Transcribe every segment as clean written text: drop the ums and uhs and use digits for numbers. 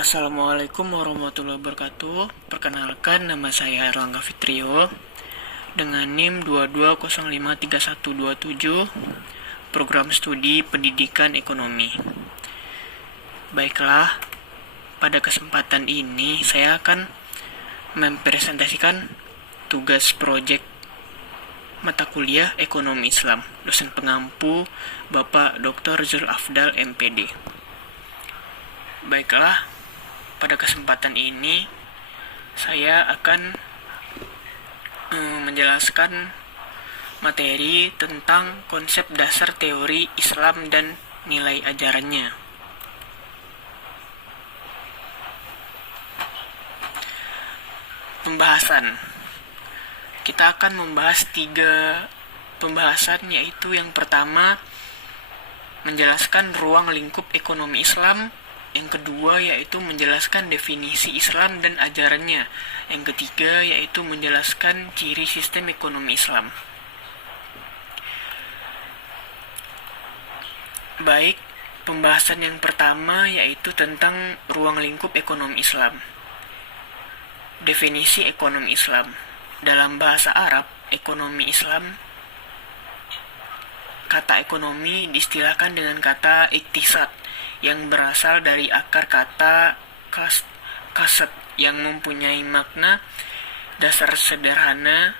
Assalamualaikum warahmatullahi wabarakatuh. Perkenalkan, nama saya Erlangga Fitrio dengan NIM 22053127, Program Studi Pendidikan Ekonomi. Baiklah, pada kesempatan ini saya akan mempresentasikan tugas proyek mata kuliah Ekonomi Islam. Dosen pengampu Bapak Dr. Zul Afdal MPD. Baiklah, pada kesempatan ini saya akan menjelaskan materi tentang konsep dasar teori Islam dan nilai ajarannya. Pembahasan. Kita akan membahas 3 pembahasan, yaitu yang pertama menjelaskan ruang lingkup ekonomi Islam, yang kedua yaitu menjelaskan definisi Islam dan ajarannya, yang ketiga yaitu menjelaskan ciri sistem ekonomi Islam. Baik, pembahasan yang pertama yaitu tentang ruang lingkup ekonomi Islam. Definisi ekonomi Islam. Dalam bahasa Arab, ekonomi Islam, kata ekonomi diistilahkan dengan kata iktisad, yang berasal dari akar kata kasat yang mempunyai makna dasar sederhana,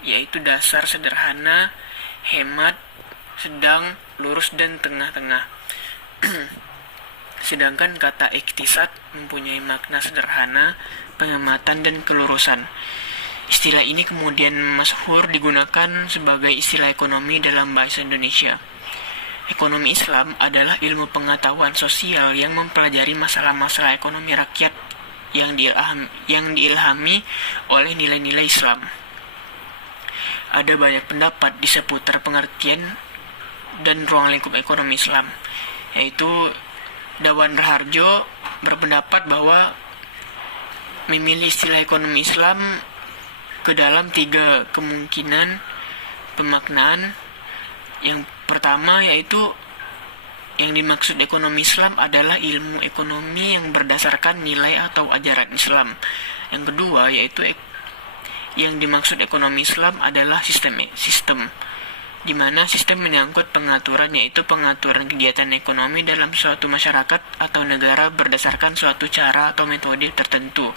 yaitu dasar sederhana, hemat, sedang, lurus, dan tengah-tengah. Sedangkan kata iktisad mempunyai makna sederhana, penghematan, dan kelurusan. Istilah ini kemudian masyhur digunakan sebagai istilah ekonomi dalam bahasa Indonesia. Ekonomi Islam adalah ilmu pengetahuan sosial yang mempelajari masalah-masalah ekonomi rakyat yang diilhami oleh nilai-nilai Islam. Ada banyak pendapat di seputar pengertian dan ruang lingkup ekonomi Islam, yaitu Dawan Raharjo berpendapat bahwa memilih istilah ekonomi Islam ke dalam 3 kemungkinan pemaknaan. Yang pertama yaitu yang dimaksud ekonomi Islam adalah ilmu ekonomi yang berdasarkan nilai atau ajaran Islam. Yang kedua yaitu yang dimaksud ekonomi Islam adalah sistem, di mana sistem menyangkut pengaturan, yaitu pengaturan kegiatan ekonomi dalam suatu masyarakat atau negara berdasarkan suatu cara atau metode tertentu.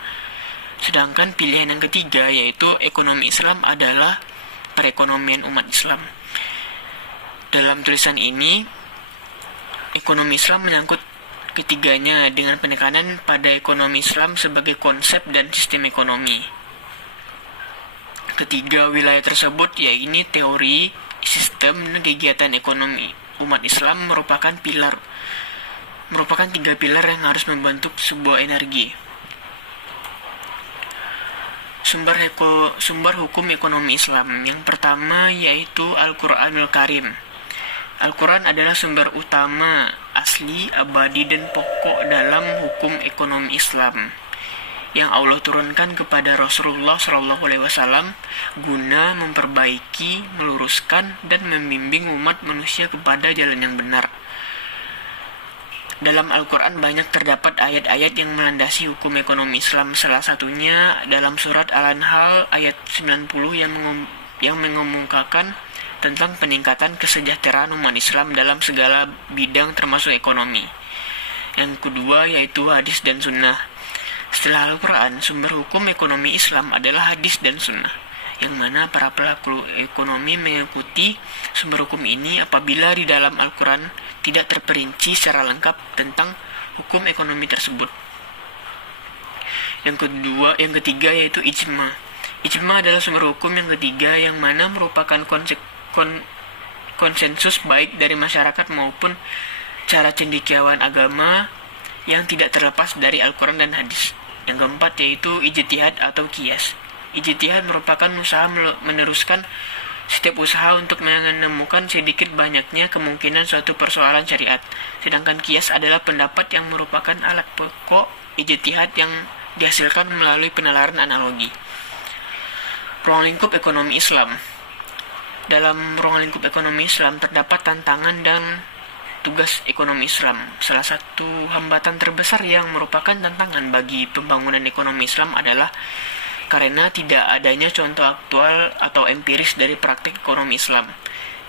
Sedangkan pilihan yang ketiga yaitu ekonomi Islam adalah perekonomian umat Islam. Dalam tulisan ini, ekonomi Islam menyangkut ketiganya dengan penekanan pada ekonomi Islam sebagai konsep dan sistem ekonomi. Ketiga wilayah tersebut, yaitu teori, sistem, dan kegiatan ekonomi umat Islam merupakan 3 pilar yang harus membentuk sebuah energi. Sumber hukum ekonomi Islam. Yang pertama yaitu Al-Quranul Karim. Al-Quran adalah sumber utama, asli, abadi, dan pokok dalam hukum ekonomi Islam yang Allah turunkan kepada Rasulullah SAW guna memperbaiki, meluruskan, dan membimbing umat manusia kepada jalan yang benar. Dalam Al-Quran banyak terdapat ayat-ayat yang melandasi hukum ekonomi Islam. Salah satunya dalam surat Al-Anfal ayat 90 yang mengumumkakan tentang peningkatan kesejahteraan umat Islam dalam segala bidang termasuk ekonomi. Yang kedua yaitu hadis dan sunnah. Setelah Al-Quran, sumber hukum ekonomi Islam adalah hadis dan sunnah, yang mana para pelaku ekonomi mengikuti sumber hukum ini apabila di dalam Al-Quran tidak terperinci secara lengkap tentang hukum ekonomi tersebut. Yang ketiga yaitu ijma. Ijma adalah sumber hukum yang ketiga yang mana merupakan konsensus baik dari masyarakat maupun cara cendekiawan agama yang tidak terlepas dari Al-Quran dan hadis. Yang keempat yaitu ijtihad atau qiyas. Ijtihad merupakan usaha meneruskan setiap usaha untuk menemukan sedikit banyaknya kemungkinan suatu persoalan syariat. Sedangkan qiyas adalah pendapat yang merupakan alat pokok ijtihad yang dihasilkan melalui penalaran analogi. Ruang lingkup ekonomi Islam. Dalam ruang lingkup ekonomi Islam terdapat tantangan dan tugas ekonomi Islam. Salah satu hambatan terbesar yang merupakan tantangan bagi pembangunan ekonomi Islam adalah karena tidak adanya contoh aktual atau empiris dari praktik ekonomi Islam.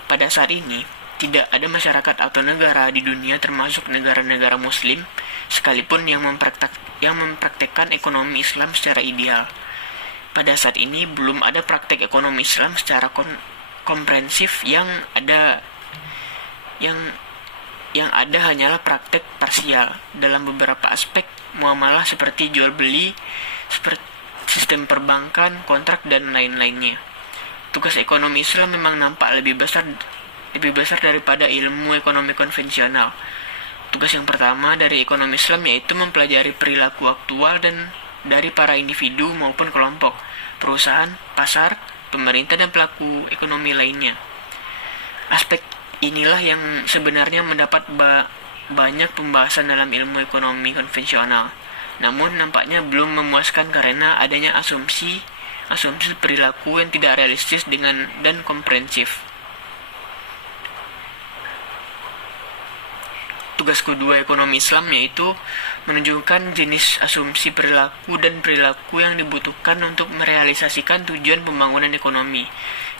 Pada saat ini, tidak ada masyarakat atau negara di dunia termasuk negara-negara muslim sekalipun yang mempraktekkan ekonomi Islam secara ideal. Pada saat ini belum ada praktek ekonomi Islam secara komprehensif. Yang ada hanyalah praktek parsial dalam beberapa aspek muamalah seperti jual beli, seperti sistem perbankan, kontrak, dan lain-lainnya. Tugas ekonomi Islam memang nampak lebih besar daripada ilmu ekonomi konvensional. Tugas yang pertama dari ekonomi Islam yaitu mempelajari perilaku aktual dan dari para individu maupun kelompok, perusahaan, pasar, pemerintah, dan pelaku ekonomi lainnya. Aspek inilah yang sebenarnya mendapat banyak pembahasan dalam ilmu ekonomi konvensional. Namun nampaknya belum memuaskan karena adanya asumsi perilaku yang tidak realistis dan komprehensif. Tugas kedua ekonomi Islam yaitu menunjukkan jenis asumsi perilaku dan perilaku yang dibutuhkan untuk merealisasikan tujuan pembangunan ekonomi.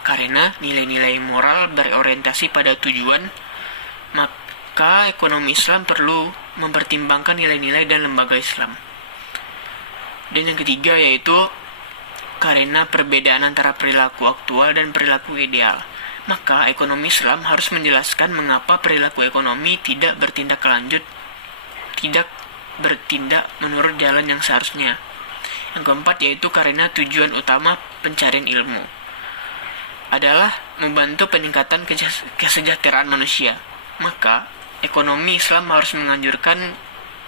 Karena nilai-nilai moral berorientasi pada tujuan, maka ekonomi Islam perlu mempertimbangkan nilai-nilai dan lembaga Islam. Dan yang ketiga yaitu karena perbedaan antara perilaku aktual dan perilaku ideal. Maka ekonomi Islam harus menjelaskan mengapa perilaku ekonomi tidak bertindak menurut jalan yang seharusnya. Yang keempat yaitu karena tujuan utama pencarian ilmu adalah membantu peningkatan kesejahteraan manusia. Maka ekonomi Islam harus menganjurkan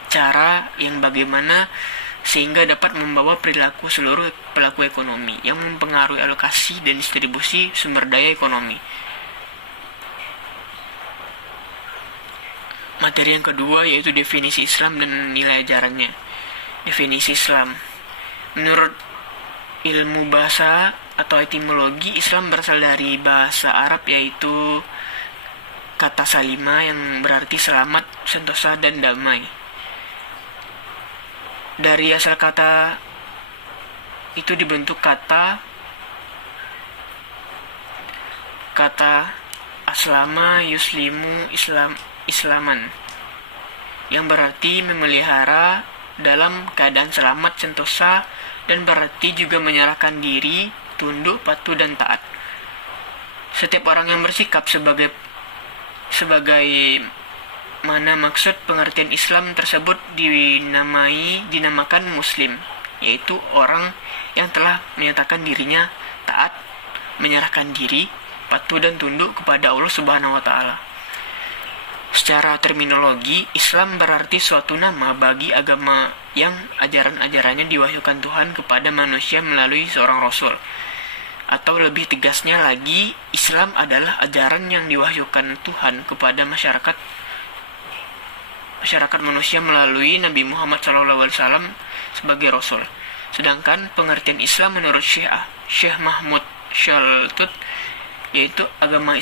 cara yang bagaimana sehingga dapat membawa perilaku seluruh pelaku ekonomi yang mempengaruhi alokasi dan distribusi sumber daya ekonomi. Materi yang kedua yaitu definisi Islam dan nilai ajarannya. Definisi Islam. Menurut ilmu bahasa atau etimologi, Islam berasal dari bahasa Arab yaitu kata salima yang berarti selamat, sentosa, dan damai. Dari asal kata itu dibentuk kata aslama, yuslimu, islaman yang berarti memelihara dalam keadaan selamat, sentosa, dan berarti juga menyerahkan diri, tunduk, patuh, dan taat. Setiap orang yang bersikap sebagai mana maksud pengertian Islam tersebut dinamakan Muslim, yaitu orang yang telah menyatakan dirinya taat, menyerahkan diri, patuh, dan tunduk kepada Allah Subhanahu wa Ta'ala. Secara terminologi, Islam berarti suatu nama bagi agama yang ajaran-ajarannya diwahyukan Tuhan kepada manusia melalui seorang Rasul. Atau lebih tegasnya lagi, Islam adalah ajaran yang diwahyukan Tuhan kepada masyarakat manusia melalui Nabi Muhammad SAW sebagai Rasul. Sedangkan pengertian Islam menurut Syekh Mahmud Shaltut yaitu agama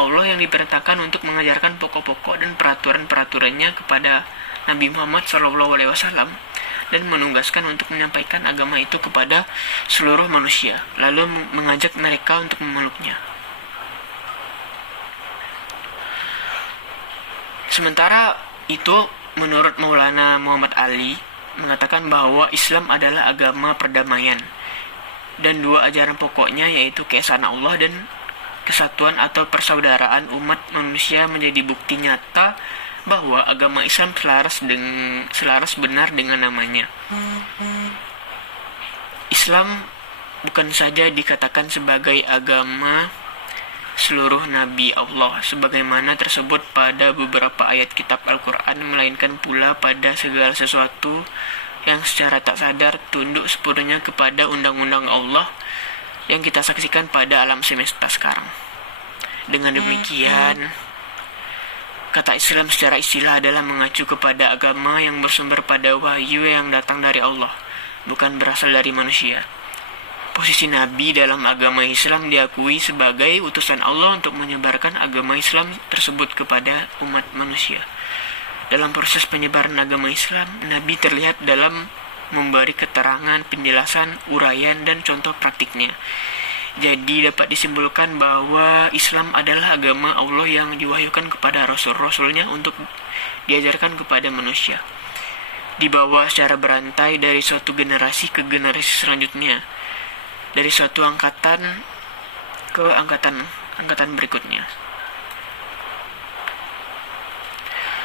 Allah yang diperintahkan untuk mengajarkan pokok-pokok dan peraturan-peraturannya kepada Nabi Muhammad SAW dan menugaskan untuk menyampaikan agama itu kepada seluruh manusia, lalu mengajak mereka untuk memeluknya. Sementara itu, menurut Maulana Muhammad Ali mengatakan bahwa Islam adalah agama perdamaian dan dua ajaran pokoknya yaitu keesaan Allah dan kesatuan atau persaudaraan umat manusia menjadi bukti nyata bahwa agama Islam selaras benar dengan namanya. Islam bukan saja dikatakan sebagai agama seluruh Nabi Allah sebagaimana tersebut pada beberapa ayat kitab Al-Quran, melainkan pula pada segala sesuatu yang secara tak sadar tunduk sepenuhnya kepada undang-undang Allah yang kita saksikan pada alam semesta sekarang. Dengan demikian, kata Islam secara istilah adalah mengacu kepada agama yang bersumber pada wahyu yang datang dari Allah, bukan berasal dari manusia. Posisi Nabi dalam agama Islam diakui sebagai utusan Allah untuk menyebarkan agama Islam tersebut kepada umat manusia. Dalam proses penyebaran agama Islam, Nabi terlihat dalam memberi keterangan, penjelasan, uraian, dan contoh praktiknya. Jadi dapat disimpulkan bahwa Islam adalah agama Allah yang diwahyukan kepada Rasul-Rasulnya untuk diajarkan kepada manusia. Dibawa secara berantai dari suatu generasi ke generasi selanjutnya, dari suatu angkatan ke angkatan berikutnya.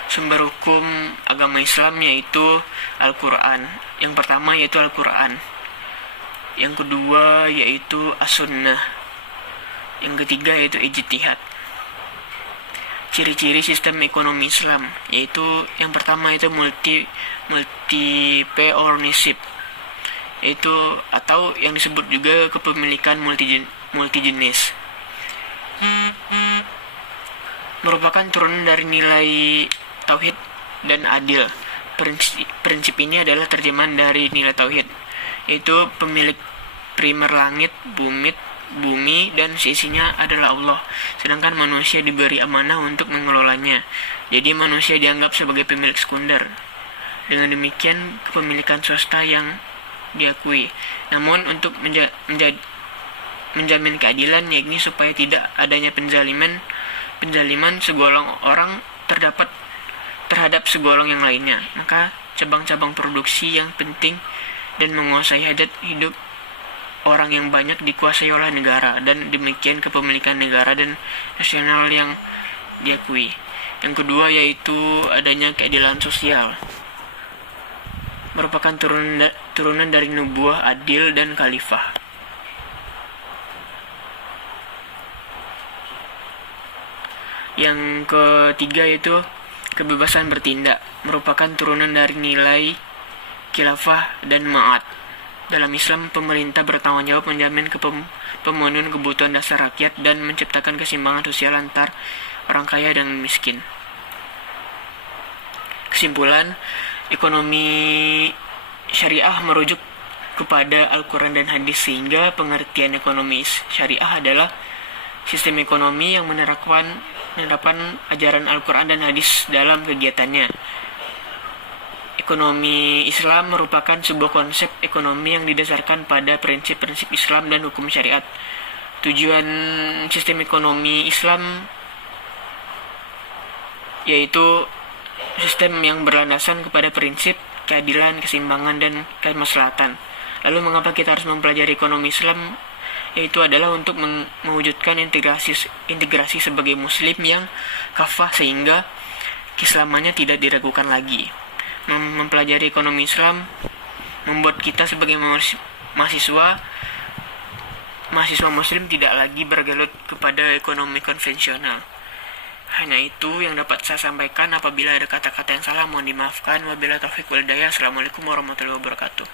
Sumber hukum agama Islam yaitu Al-Quran. Yang pertama yaitu Al-Quran. Yang kedua yaitu As-Sunnah. Yang ketiga yaitu Ijtihad. Ciri-ciri sistem ekonomi Islam yaitu yang pertama itu multi-ownership, yaitu atau yang disebut juga kepemilikan multijenis. Merupakan turunan dari nilai tauhid dan adil. Prinsip ini adalah terjemahan dari nilai tauhid, yaitu pemilik primer langit, bumi dan seisinya adalah Allah, sedangkan manusia diberi amanah untuk mengelolanya. Jadi manusia dianggap sebagai pemilik sekunder. Dengan demikian kepemilikan swasta yang diakui. Namun untuk menjamin keadilan, yakni supaya tidak adanya penjaliman segolong orang terhadap segolong yang lainnya, maka cabang-cabang produksi yang penting dan menguasai hajat hidup orang yang banyak dikuasai oleh negara, dan demikian kepemilikan negara dan nasional yang diakui. Yang kedua yaitu adanya keadilan sosial, merupakan turunan dari nubuah, adil, dan khalifah. Yang ketiga yaitu kebebasan bertindak, merupakan turunan dari nilai khilafah dan ma'at. Dalam Islam, pemerintah bertanggung jawab menjamin pemenuhan kebutuhan dasar rakyat dan menciptakan keseimbangan sosial antar orang kaya dan miskin. Kesimpulan, ekonomi syariah merujuk kepada Al-Quran dan Hadis, sehingga pengertian ekonomi syariah adalah sistem ekonomi yang menerapkan ajaran Al-Quran dan Hadis dalam kegiatannya. Ekonomi Islam merupakan sebuah konsep ekonomi yang didasarkan pada prinsip-prinsip Islam dan hukum syariat. Tujuan sistem ekonomi Islam yaitu sistem yang berlandasan kepada prinsip keadilan, keseimbangan, dan kemaslahatan. Lalu mengapa kita harus mempelajari ekonomi Islam? Yaitu adalah untuk mewujudkan integrasi sebagai muslim yang kafah, sehingga keislamannya tidak diragukan lagi. Mempelajari ekonomi Islam membuat kita sebagai mahasiswa muslim tidak lagi bergelut kepada ekonomi konvensional. Hanya itu yang dapat saya sampaikan. Apabila ada kata-kata yang salah mohon dimaafkan. Wabillahi taufiq wal hidayah. Assalamualaikum warahmatullahi wabarakatuh.